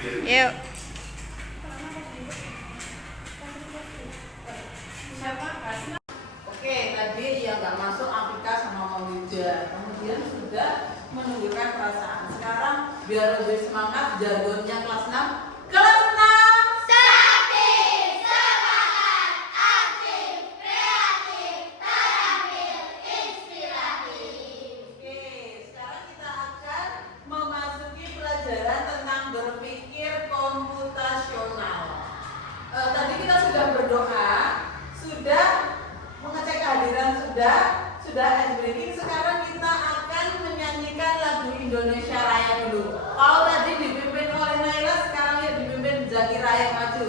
Yuk. Oke, tadi yang nggak masuk Afika sama Maulida, kemudian sudah menunjukkan perasaan. Sekarang biar lebih semangat, jargonnya kelas 6. Kelas 6 Sakti, semangat, aktif, kreatif, terampil, inspiratif. Oke, sekarang kita akan memasuki pelajaran tentang berpikir komputasional. Tadi kita sudah berdoa, sudah mengecek kehadiran, sudah ice breaking. Sekarang kita akan menyanyikan lagu Indonesia Raya dulu. Kalau tadi dipimpin oleh Naila, sekarang ya dipimpin Zakira yang maju.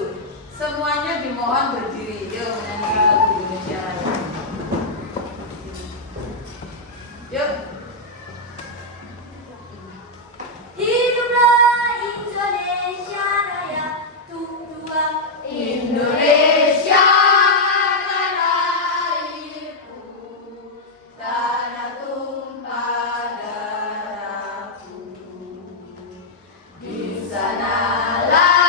Semuanya dimohon berdiri. Yuk menyanyikan lagu Indonesia Raya. Yuk. Hiduplah Indonesia Raya, tua Indonesia tanah airku, tanah tumpah darahku. Di sanalah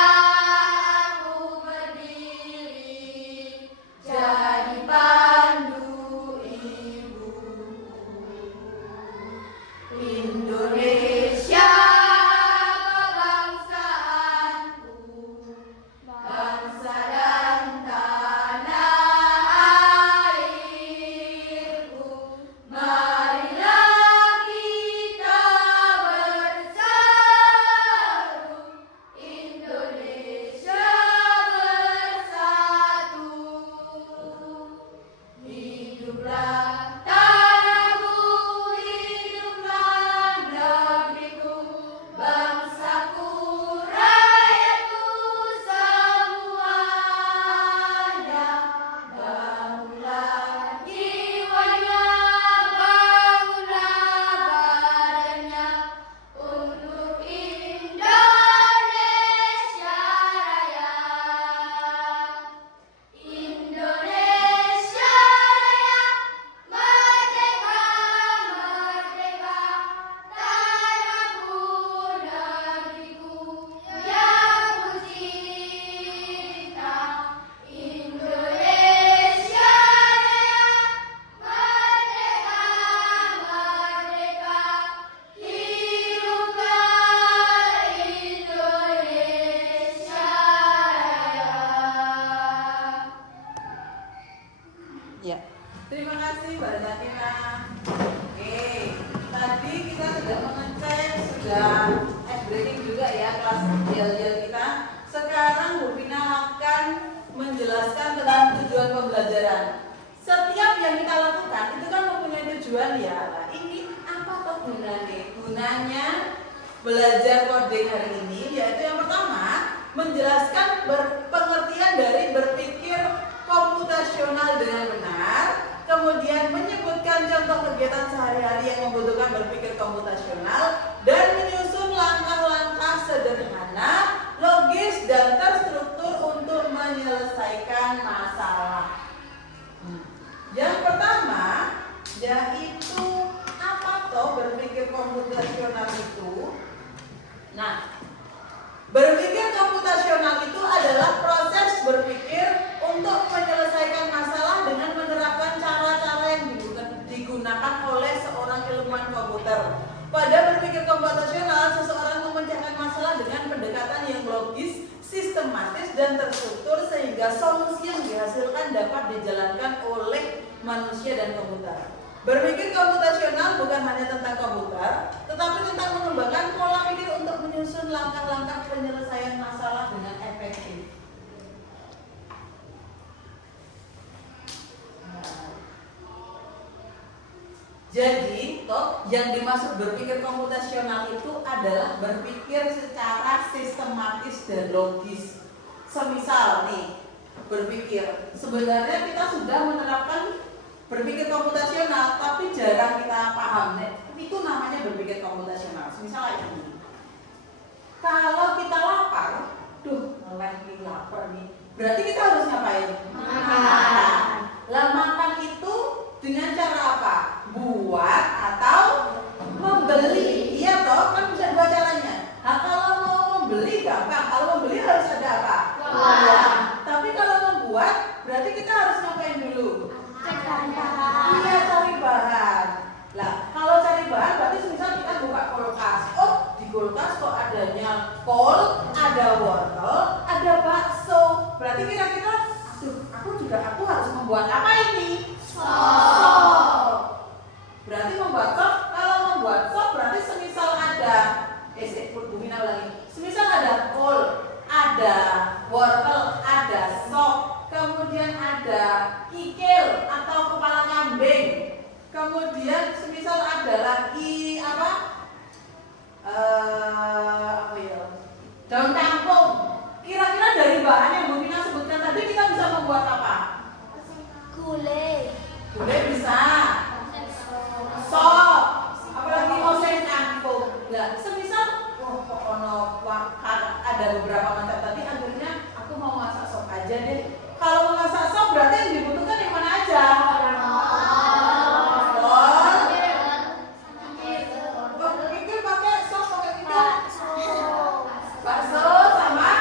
aku berdiri, jadi pandu ibuku. Indonesia kebangsaanku, bangsa dan tanah airku. Marilah kita bersatu, Indonesia bersatu. Hiduplah tanahku, hiduplah negeriku, bangsaku, rakyatku semuanya. Bangunlah jiwanya, bangunlah badannya, untuk Indonesia Raya. Indonesia Raya, merdeka, merdeka, tanahku, negeriku yang ku cinta. Indonesia Raya, merdeka, merdeka, hiduplah Indonesia Raya. Ya. Terima kasih Mbak Zakira. Oke, tadi kita sudah mengecek, sudah ice breaking juga ya kelas gel-gel kita. Sekarang Bu Vina akan menjelaskan tentang tujuan pembelajaran. Setiap yang kita lakukan itu kan mempunyai tujuan ya. Nah, ini apa tuh gunanya? Gunanya belajar coding hari ini yaitu yang pertama menjelaskan pengertian dari berpikir komputasional dengan benar, kemudian menyebutkan contoh kegiatan sehari-hari yang membutuhkan berpikir komputasional, dan menyusun langkah-langkah sederhana, logis, dan terstruktur untuk menyelesaikan masalah. Yang pertama, yaitu apa toh berpikir komputasional itu? Nah, berpikir komputasional itu adalah proses berpikir untuk menyelesaikan masalah dengan menerapkan cara-cara yang digunakan oleh seorang ilmuwan komputer. Pada berpikir komputasional, seseorang memecahkan masalah dengan pendekatan yang logis, sistematis, dan terstruktur sehingga solusi yang dihasilkan dapat dijalankan oleh manusia dan komputer. Berpikir komputasional bukan hanya tentang komputer, tetapi tentang mengembangkan pola pikir untuk menyusun langkah-langkah penyelesaian masalah dengan efektif. Jadi, toh yang dimaksud berpikir komputasional itu adalah berpikir secara sistematis dan logis. Semisal nih, berpikir sebenarnya kita sudah menerapkan berpikir komputasional, tapi jarang kita paham. Itu namanya berpikir komputasional. Semisal ini, kalau kita lapar, lagi lapar nih, berarti kita harus ngapain? Makan. Lah makan itu dengan cara apa? Buat atau membeli? Iya toh, kan bisa dua caranya. Nah kalau mau membeli gampang. kulkas kok adanya kol, ada wortel, ada bakso. Berarti kira-kira, aku harus membuat apa ini? Sop. Berarti membuat sop. Kalau membuat sop berarti semisal ada, Bu Mina ulangi. Semisal ada kol, ada wortel, ada sop, kemudian ada kikil atau kepala kambing. Kemudian semisal ada lagi apa ya? Daun kangkung. Kira-kira dari bahan yang Bu Mina sebutkan tadi kita bisa membuat apa? Gulai. Gulai bisa. Sop. Apalagi oseng kangkung. Nah, semisal ada beberapa macam tadi akhirnya aku mau masak sop aja deh. Kalau memasak sop berarti yang dibutuhkan yang mana aja? Kikil pakai sop, pakai kikil. Bakso sama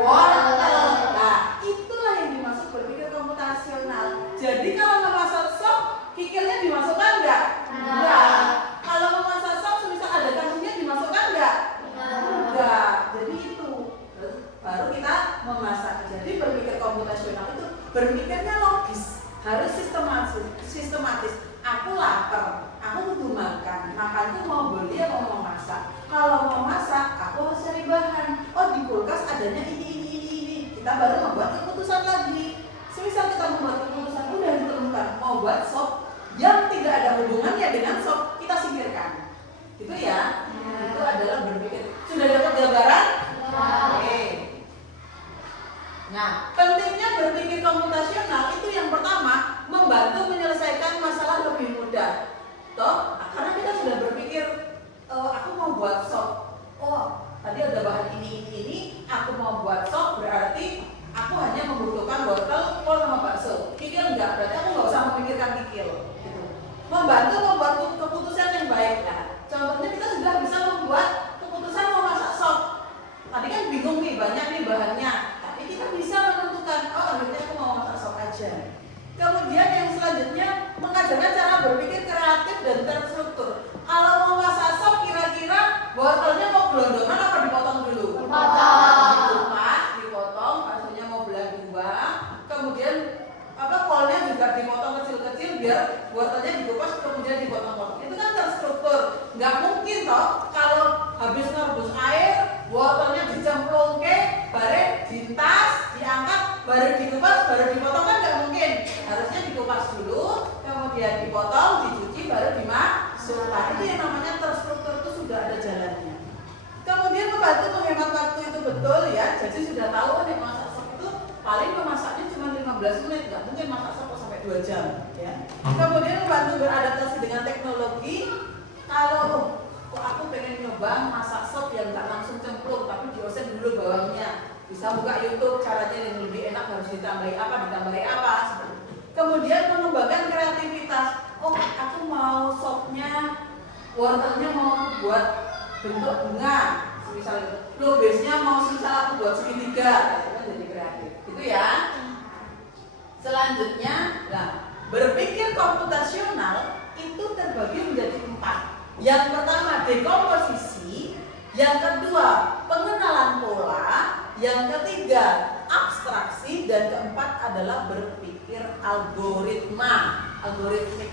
wortel. Nah, itulah yang dimaksud berpikir komputasional. Jadi kalau memasak sop, kikilnya dimasukkan enggak? Enggak. Kalau memasak sop, semisal ada kangkungnya dimasukkan enggak? Enggak. Jadi itu baru kita memasak. Jadi berpikir komputasional itu berpikirnya logis, harus sistematis. Aku lapar, aku butuh makan. Makanku mau beli atau mau masak. Kalau mau masak, aku harus cari bahan. Oh, di kulkas adanya ini. Kita baru membuat keputusan lagi. Semisal kita membuat keputusan udah ditemukan mau buat sop yang tidak ada hubungannya dengan sop, kita singkirkan. Itu ya. Itu adalah berpikir. Sudah dapat gambaran? Oke. Nah, pentingnya berpikir komputasional itu yang pertama membantu menyelesaikan masalah lebih mudah. Toh, karena kita sudah berpikir, aku mau buat sop. Oh, tadi ada bahan ini. Aku mau buat sop berarti aku hanya membutuhkan wortel, kol sama bakso. Kikil enggak, berarti aku nggak usah memikirkan kikil. Gitu. Membantu membuat keputusan yang baik. Nah, contohnya kita sudah bisa membuat keputusan mau masak sop. Tadi kan bingung nih, banyak nih bahannya. Kita bisa menentukan, oh akhirnya aku mau masak sop aja. Kemudian yang selanjutnya mengajarkan cara berpikir kreatif dan terstruktur. Kalau mau masak sop kira-kira wortelnya mau gelondongan apa dipotong dulu? Dikupas, dipotong, baksonya mau belah dua. Kemudian kolnya juga dipotong kecil-kecil biar wortelnya dikupas kemudian dipotong-potong. Itu kan terstruktur. Nggak mungkin toh kalau habis ngerebus air wortelnya dicemplungke, baru ditas, diangkat, baru dikupas, baru dipotong, kan nggak mungkin. Harusnya dikupas dulu, kemudian dipotong, dicuci, baru dimasukkan. Itu yang namanya terstruktur, itu sudah ada jalannya. Kemudian membantu menghemat waktu itu betul ya. Jadi sudah tahu nih masak sop itu paling memasaknya cuma 15 menit, nggak mungkin masak sop sampai 2 jam ya. Kemudian membantu beradaptasi dengan teknologi. Kalau aku pengen nyoba masak sop yang nggak langsung cemplung tapi diosen dulu bawangnya, bisa buka YouTube caranya yang lebih enak, harus ditambahi apa. Kemudian mengembangkan kreativitas. Oh, aku mau sopnya wortelnya mau buat bentuk bunga, misalnya lo base-nya mau misal aku buat segitiga, itu kan jadi kreatif gitu ya. Selanjutnya, berpikir komputasional itu terbagi menjadi 4. Yang pertama dekomposisi, yang kedua pengenalan pola, yang ketiga abstraksi, dan keempat adalah berpikir algoritmik.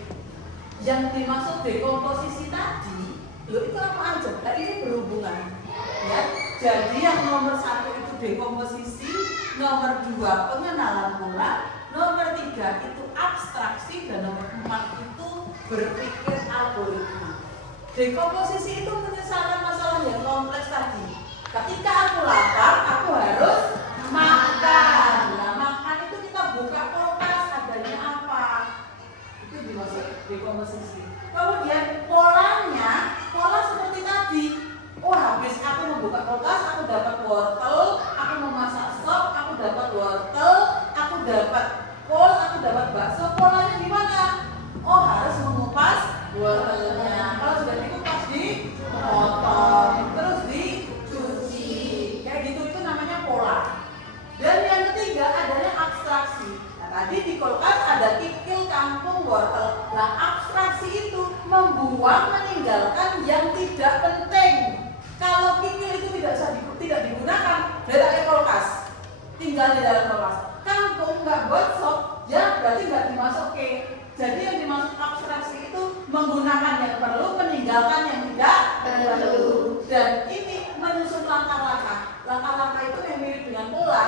Yang dimaksud dekomposisi tadi, itu apa aja? Nah, ini berhubungan ya. Jadi yang nomor 1 itu dekomposisi, nomor 2 pengenalan pola, nomor 3 itu abstraksi, dan nomor 4 itu berpikir algoritma. Dekomposisi itu menyelesaikan masalah yang kompleks tadi. Ketika aku lapar, aku harus makan. Nah, makan itu kita buka kulkas, adanya apa? Itu dimaksud dekomposisi. Kemudian pola seperti tadi. Oh, habis aku membuka kulkas, aku dapat wortel, aku memasak sop, aku dapat wortel, aku dapat kol, aku dapat bakso. Polanya gimana? Oh, harus mengupas wortelnya. Kalau sudah dikupas, dipotong, terus dicuci. Kayak gitu, itu namanya pola. Dan yang ketiga adanya abstraksi. Nah, tadi di kulkas ada kikil, kangkung, wortel. Nah, abstraksi itu membuang, meninggalkan yang tidak penting. dia tak kayak kulkas, tinggal di dalam kulkas. Kangkung nggak bosok, ya berarti nggak dimasukin. Jadi yang dimaksud abstraksi itu menggunakan yang perlu, meninggalkan yang tidak perlu. Dan ini menyusun langkah-langkah. Langkah-langkah itu yang mirip dengan pola.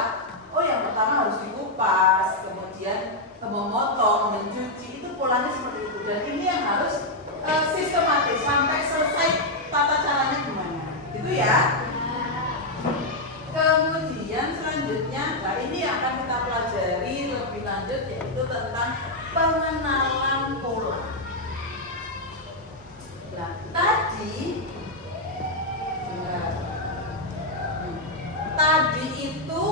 Oh, yang pertama harus dikupas, kemudian memotong, mencuci, itu polanya seperti itu. Dan ini yang harus sistematis sampai selesai tata caranya gimana. Gitu ya. Kemudian selanjutnya, nah ini akan kita pelajari lebih lanjut yaitu tentang pengenalan pola. Nah, tadi itu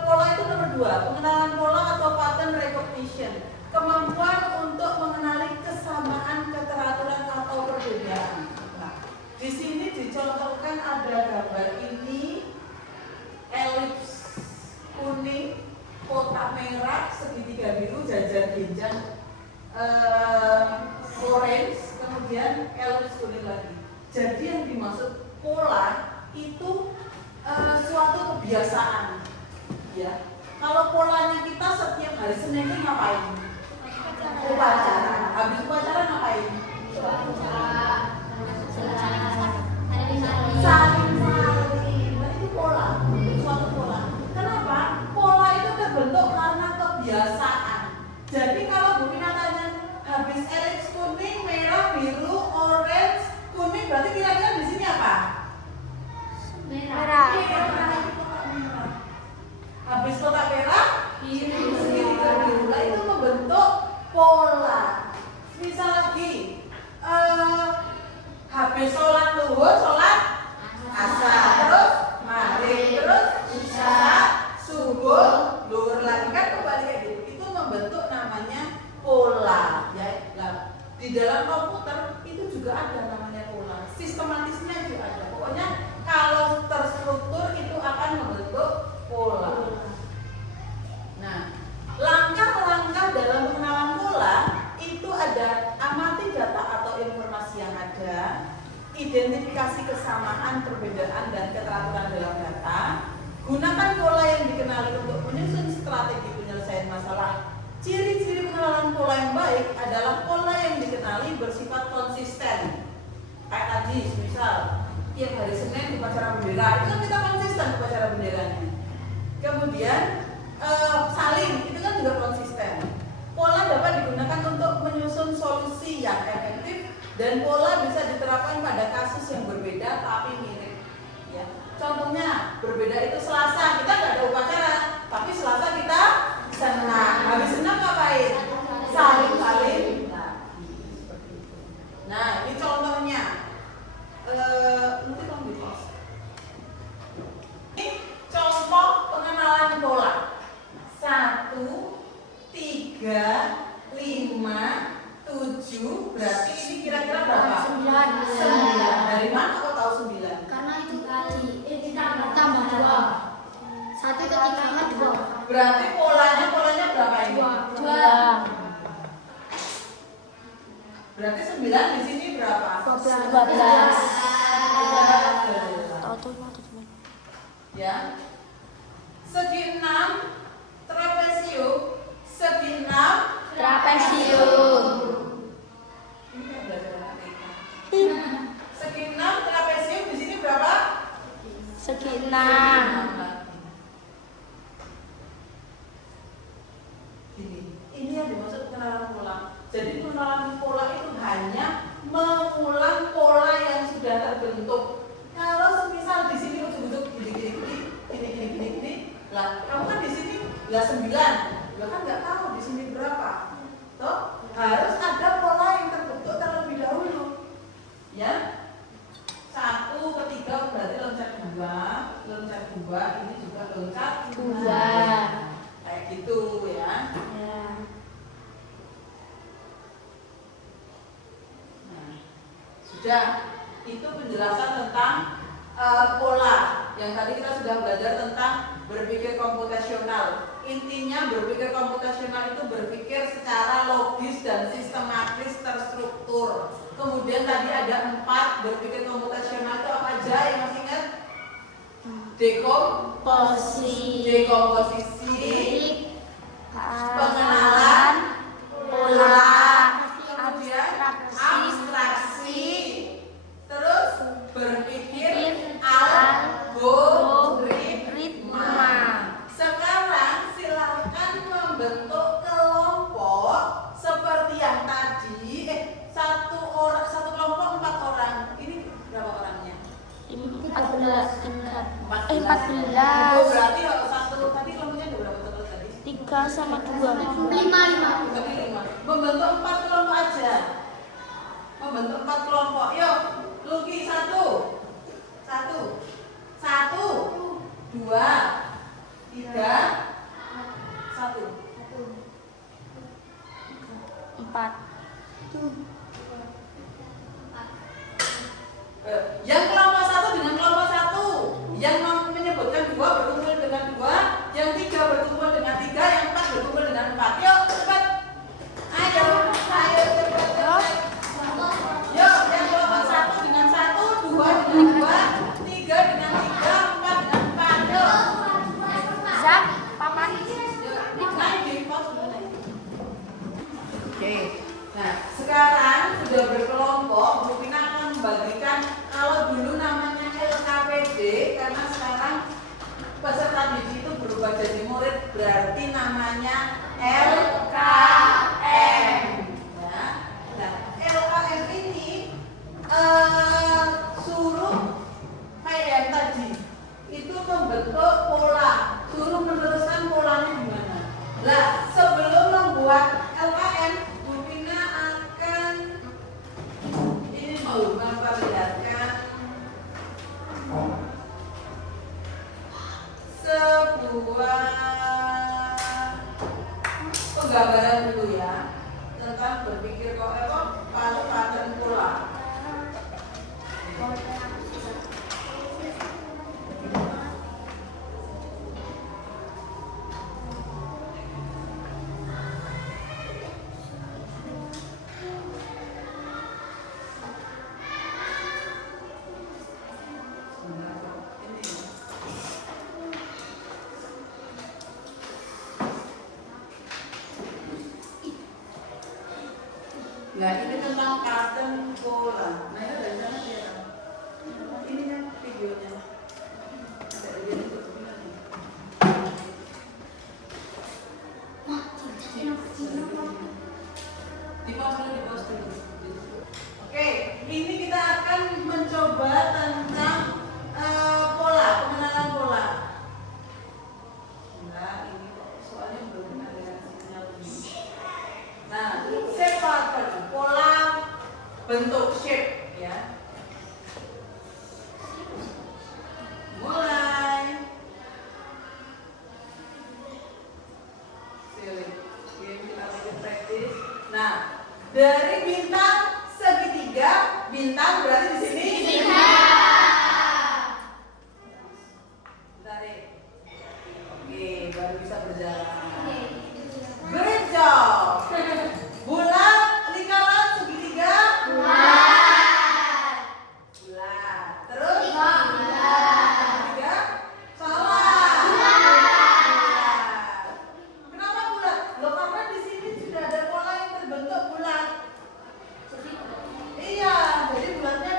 pola itu nomor 2, pengenalan pola atau pattern recognition, kemampuan untuk mengenali kesamaan, keteraturan atau perbedaan. Nah, di sini dicontohkan ada gambar ini, elips kuning, kotak merah, segitiga biru, jajar genjang orange, kemudian elips kuning lagi. Jadi yang dimaksud pola itu suatu kebiasaan, ya. Kalau polanya kita setiap hari Senin ini ngapain? Upacara. Habis upacara ngapain? Saling. Itu pola, suatu pola. Kenapa? Pola itu terbentuk karena kebiasaan. Jadi kalau Bu Mina tanya habis elips kuning, merah, biru, orange, kuning, berarti kira-kira di sini apa? Merah. Habis kotak merah, segitiga biru. Itu membentuk pola. Misal lagi, habis sholat zuhur, sholat asar, terus maghrib, terus isya, subuh, zuhur lagi, kan kembali kayak gitu. Itu membentuk namanya pola. Ya, nah, di dalam komputer itu juga ada namanya pola. Sistematisnya juga ada. Pokoknya kalau terstruktur itu akan membentuk pola. Nah, langkah-langkah dalam pengenalan pola itu ada amati data atau informasi yang ada, identifikasi kesamaan, perbedaan, dan keteraturan dalam data, gunakan pola yang dikenali untuk menyusun strategi penyelesaian masalah. Ciri-ciri pengenalan pola yang baik adalah pola yang dikenali bersifat konsisten. Kayak tadi, misal tiap hari Senin upacara bendera, itu kan kita konsisten upacara benderanya. Kemudian saling, itu kan juga konsisten. Pola dapat digunakan untuk menyusun solusi yang efektif dan pola bisa diterapkan pada kasus yang berbeda tapi mirip. Ya. Contohnya berbeda itu Selasa kita nggak ada upacara, tapi Selasa kita senang. Habis senang ngapain? Saling. Nah, ini contohnya. Nanti kamu di pause. Ini contoh pengenalan pola. 1, 3, 5, 7. Berarti ini kira-kira berapa? 9. Dari mana kau tahu 9? Karena itu kali. Tambah 2. 1 ketika 2. Berarti polanya berapa ini? 2. Berarti 9 di sini berapa? 12. Ya. Segi 6 trapesium, segi 6 Trapesium. Ini kayak belajar matematika. Segi 6 trapesium di sini berapa? Segi 6. Ini yang dimaksud pengenalan pola. Jadi pengenalan pola itu hanya mengulang pola yang sudah terbentuk. Kalau semisal di sini ujuk-ujuk gini, lah kamu kan di sini lah 9, lah kan nggak tahu di sini berapa. Toh harus ada pola yang terbentuk terlebih dahulu. Ya, 1 ke 3 berarti loncat 2, ini juga loncat 2. Kayak gitu ya. Sudah, itu penjelasan tentang pola. Yang tadi kita sudah belajar tentang berpikir komputasional. Intinya berpikir komputasional itu berpikir secara logis dan sistematis terstruktur. Kemudian tadi ada 4 berpikir komputasional itu apa aja yang masih ingat? dekomposisi, pengenalan pola, kemudian abstraksi, terus berpikir algoritma. Sekarang silakan membentuk kelompok seperti yang tadi. Satu kelompok 4 orang. Ini berapa orangnya? 14. Oh, berarti satu tadi kelompoknya ada berapa total tadi? 3 sama 2. 5. Berarti 5. Membentuk 4 kelompok aja. Membentuk 4 kelompok. Yuk, Luki 1. 2 3 1 4. Yang kelompok 1 dengan kelompok 1, yang menyebutkan 2 berkumpul dengan 2, yang 3 berkumpul dengan 3, yang 4 berkumpul dengan 4. Yuk cepat, ayo cepat. Yuk, yang kelompok 1 dengan 1, 2 dengan 2, 3 dengan 3, 4 dengan 4. Yuk. Zak, papan. Yuk, naik di pos dulu naik. Oke. Nah, sekarang sudah berkelompok, Bu Pina akan membagikan. Kalau dulu namanya LKPD, karena sekarang peserta didik itu berubah jadi murid, berarti namanya LKM. Ya. Nah, LKM ini suruh kayak yang tadi, itu membentuk pola, suruh meneruskan polanya gimana. Lah, sebelum membuat LKM, Bu Pina akan ini mau memperlihatkan sebuah penggambaran dulu ya tentang berpikir pattern pola. Nah, ini tentang pattern pola. Nah, ini dari sana dia. Ini kan videonya. Ada di sini. Di pause dulu. Oke, ini kita akan mencoba tentang pola, pengenalan pola. Nah, ini soalnya belum ada sinyal ini. Nah, shape pattern, pola bentuk shape ya. Mulai. Oke, kita lanjut praktis. Nah, dari bintang segitiga, bintang berarti di sini. Tarik. Oke, baru bisa berjalan. Great job. Bulat, lingkaran, segitiga. Bulat. Terus? Segitiga. Salah. Bulat. Kenapa bulat? Loh, karena di sini sudah ada pola yang terbentuk bulat. Iya, jadi bulatnya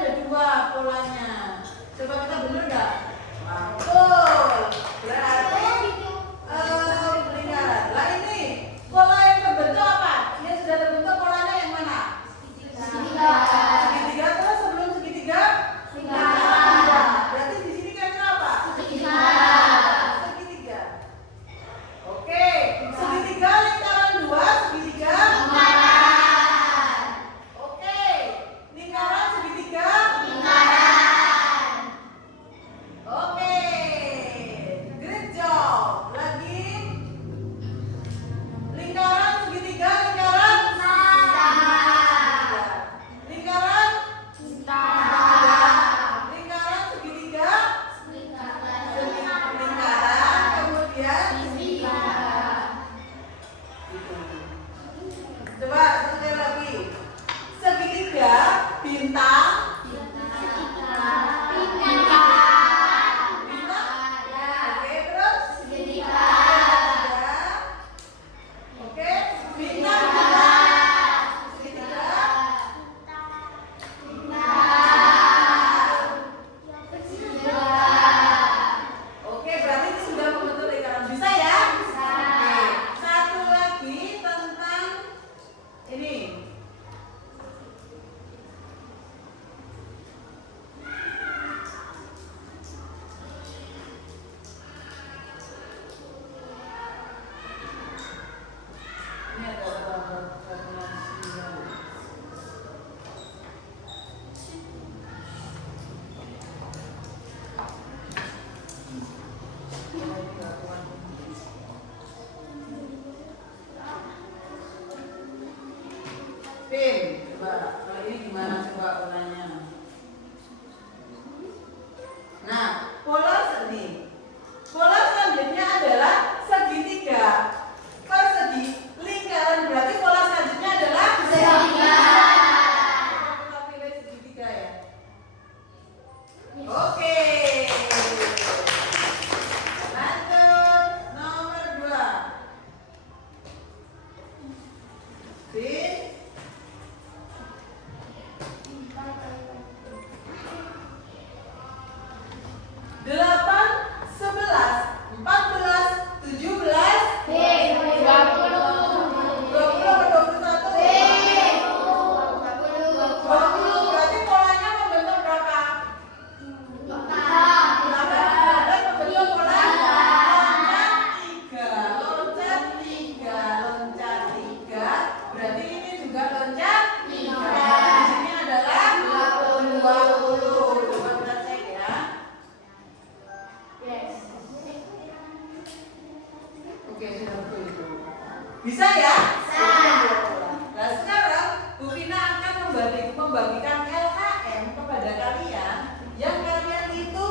membagikan LKM kepada kalian yang kalian itu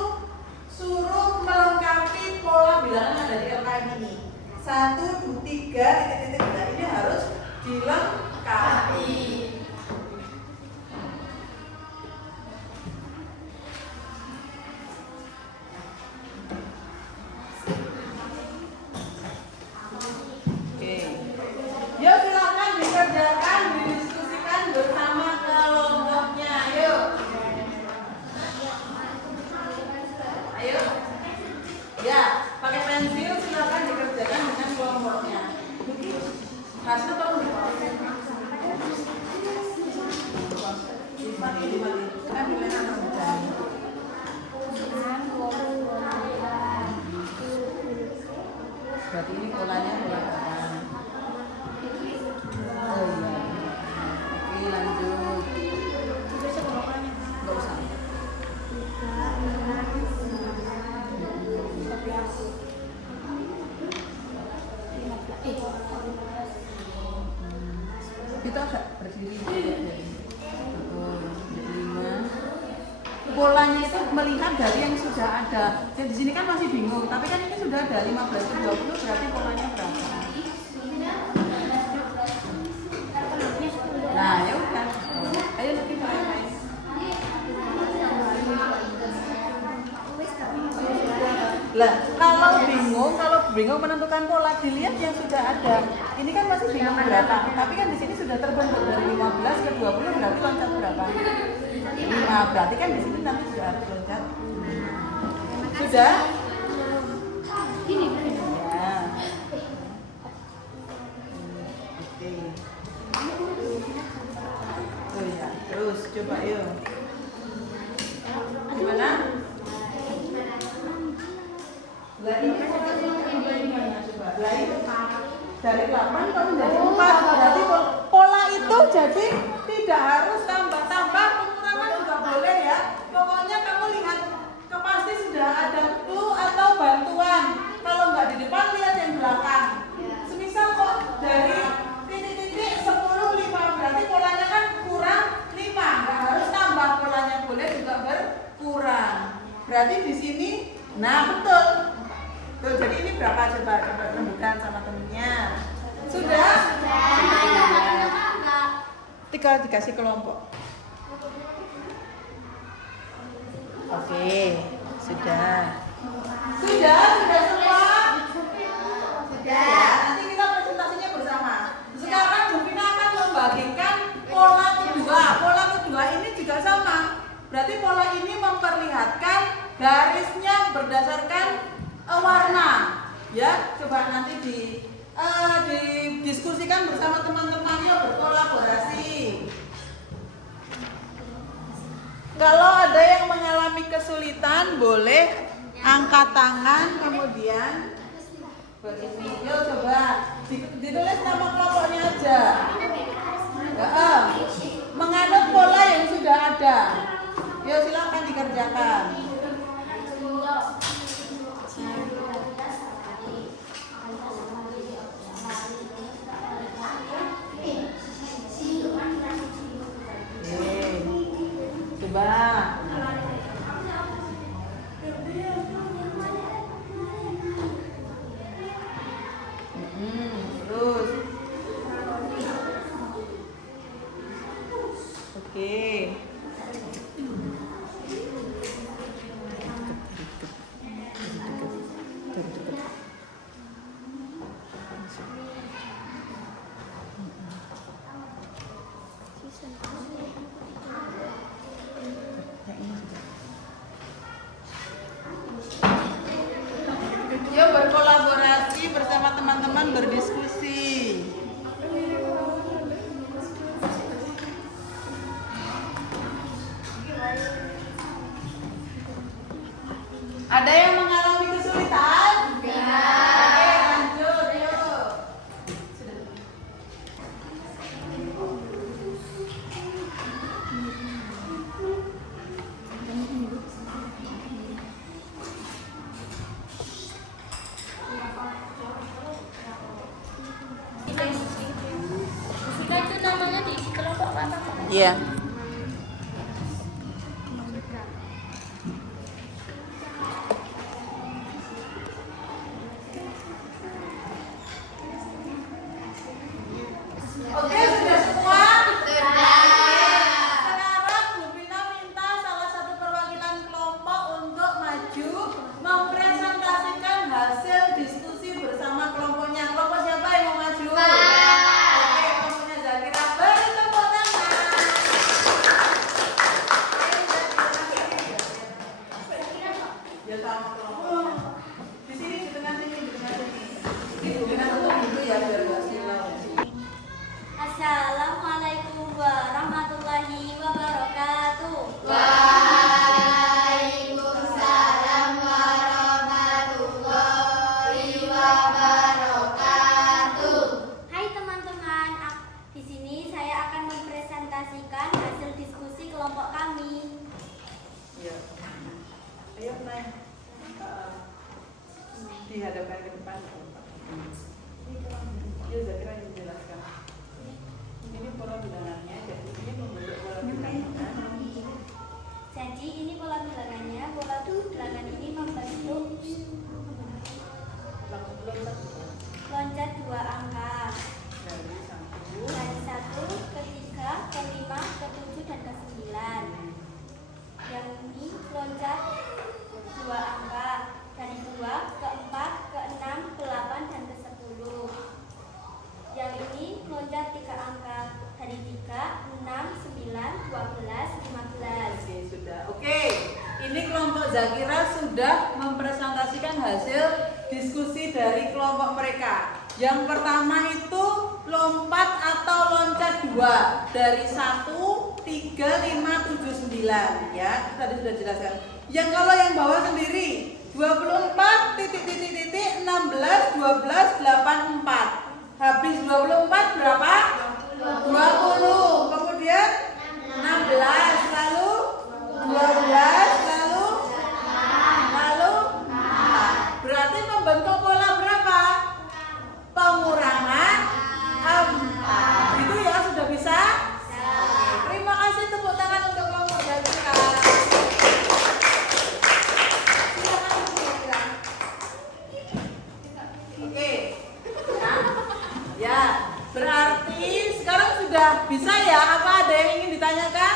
suruh melengkapi pola bilangan yang ada di LKM ini. 1, 2, 3, titik-titik. Nah, ini harus dilengkapi. Yuk silakan dikerjakan, didiskusikan bersama kelompoknya. Yuk. Ayo. Ya, pakai pensil silakan dikerjakan dengan kelompoknya. Hasil tolong dimati. Kan nilainya rendah. Berarti ini polanya berapa? Oh iya. Oke, lanjut. Enggak usah. Kita agak berdiri dari polanya itu melihat dari yang sudah ada. Jadi di sini kan masih bingung, tapi kan ini sudah ada 15 ke 20 berarti polanya berapa? Nah, ya udah. Ayo nanti main-main. Lah, kalau bingung menentukan pola, dilihat yang sudah ada. Ini kan masih bingung berapa, tapi kan di sini sudah terbentuk dari 15 ke 20 berarti loncat berapa? 5, berarti kan di sini nanti sudah harus loncat. Sudah? Ini. Ya. Oke. Oh ya, terus coba yuk. Gimana? Lah ini gimana coba? Lah ini dari 8 kok menjadi 4. Berarti pola itu jadi tidak harus tambah-tambah, pengurangan juga boleh ya. Pokoknya kamu lihat pasti sudah ada clue atau bantuan. Kalau nggak di depan lihat yang belakang. Semisal kok dari titik-titik 10, 5 berarti polanya kan kurang 5. Nggak harus tambah, polanya boleh juga berkurang. Berarti di sini, nah betul. Tuh, jadi ini berapa coba renungkan sama temennya. Sudah? Tinggal dikasih kelompok. Oke, sudah. Sudah semua? Sudah. Nanti kita presentasinya bersama. Sekarang Bu Vina akan membagikan pola kedua. Pola kedua ini juga sama. Berarti pola ini memperlihatkan garisnya berdasarkan warna. Ya, coba nanti didiskusikan bersama teman-teman, yuk berkolaborasi. Kalau ada yang mengalami kesulitan, boleh angkat tangan, kemudian begini. Yuk coba ditulis nama kelompoknya aja. Menganut pola yang sudah ada. Yuk silakan dikerjakan. Coba. Terus. Oke. Yuk berkolaborasi bersama teman-teman, berdiskusi. Ada yang mengalami kesulitan? Oke, lanjut yuk. Kita itu namanya di kelompok apa? Iya. Zakira sudah mempresentasikan hasil diskusi dari kelompok mereka. Yang pertama itu lompat atau loncat 2 dari 1, 3, 5, 7, 9 ya, kita tadi sudah jelaskan. Yang kalau yang bawah sendiri 24 titik titik titik 16 12 8 4. Habis 24 berapa? 20. Kemudian 16 lalu 12 lalu 4. Berarti membentuk pola berapa? Pengurangan 4. Itu ya sudah bisa? Oke, terima kasih, tepuk tangan untuk kelompok Zakira. Oke. Ya, berarti sekarang sudah bisa ya? Apa ada yang ingin ditanyakan?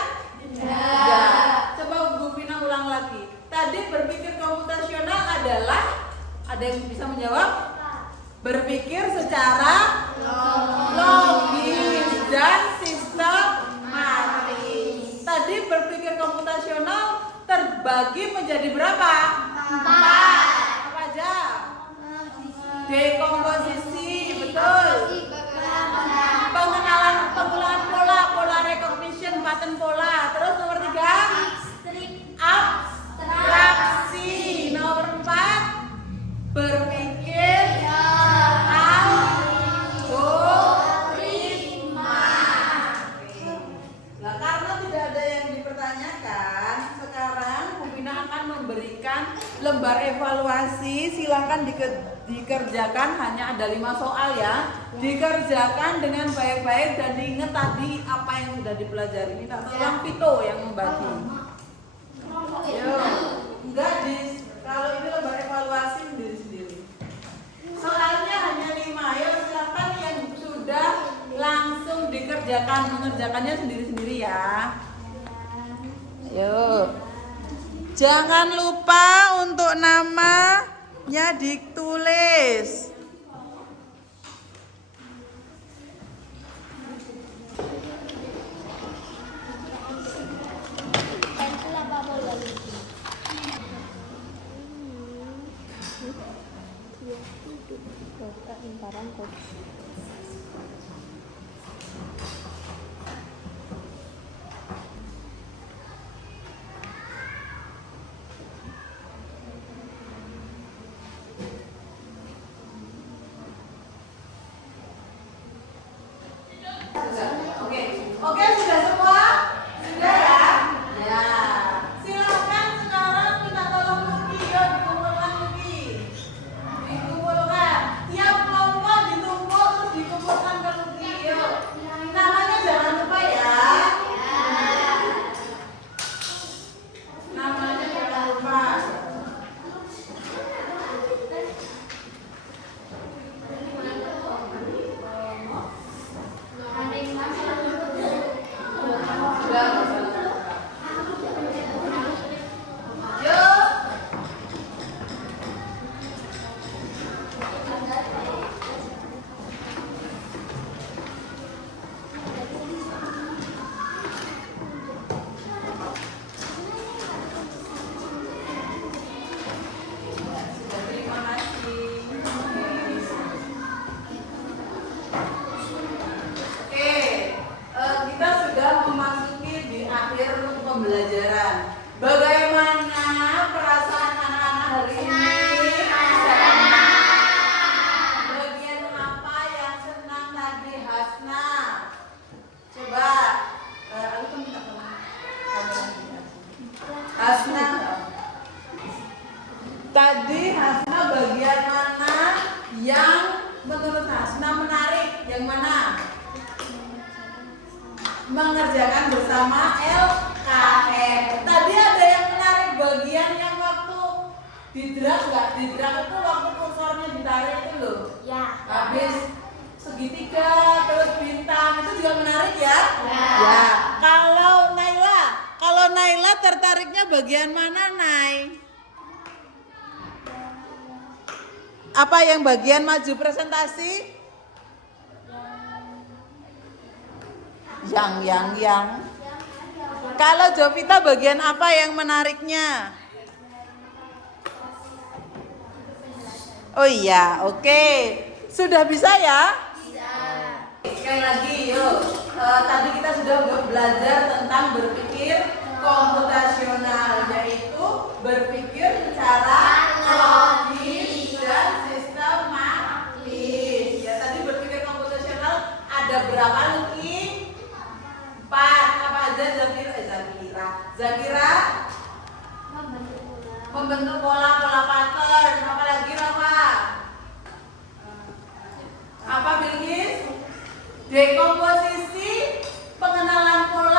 Ya. Coba Bu Vina ulang lagi. Tadi berpikir komputasional adalah, ada yang bisa menjawab? Berpikir secara logis dan sistematis. Tadi berpikir komputasional terbagi menjadi berapa? 4. Apa aja? Dekomposisi, betul. Pengenalan penggunaan pola, pola recognition, pattern pola. Terus nomor 3, abstraksi. Nomor 4, berpikir algoritma. Nah, karena tidak ada yang dipertanyakan, sekarang Bu Vina akan memberikan lembar evaluasi. Silakan dikerjakan, hanya ada 5 soal ya. Dikerjakan dengan baik-baik dan diingat tadi apa yang sudah dipelajari. Minta tolong Pito yang membagi. Yo, enggak kalau ini lembar evaluasi sendiri-sendiri. Soalnya hanya 5. Yo, silakan yang sudah langsung dikerjakan, mengerjakannya sendiri-sendiri ya. Yo. Jangan lupa untuk namanya ditulis. Pensil apa bola? Oke, sudah semua? Sudah ya? Ya. Silakan sekarang minta tolong Luki, yuk dikumpulkan Luki. Dikumpulkan. Tiap kelompok ditumpuk terus dikumpulkan ke Luki, yuk. Namanya jangan lupa ya. Namanya jangan lupa. Terima kasih. Oke, kita sudah memasuki di akhir pembelajaran. Bagaimana perasaan anak-anak hari ini? Bagian apa yang senang tadi, Hasna? Coba, aku minta tolong. Hasna. Tadi Hasna bagian mana yang menurut Hasna menarik? Yang mana? Mengerjakan bersama LKM. Tadi ada yang menarik bagian yang waktu didrak nggak? Didrak itu waktu kursornya ditarik itu loh. Ya. Habis segitiga terus bintang itu juga menarik ya? Ya. Kalau Naila tertariknya bagian mana, Nay? Apa yang bagian maju presentasi? Yang. Kalau Jovita bagian apa yang menariknya? Oh iya, oke. Sudah bisa ya? Bisa. Sekali lagi, yuk. Tadi kita sudah belajar tentang berpikir komputasional, yaitu berpikir secara logis dan sistematis. Ya, tadi berpikir komputasional ada berapa, Luki? 4. Apa aja Zakira? Membentuk pola pattern. Apa lagi, Rafa? Apa, Bilkis? Dekomposisi, pengenalan pola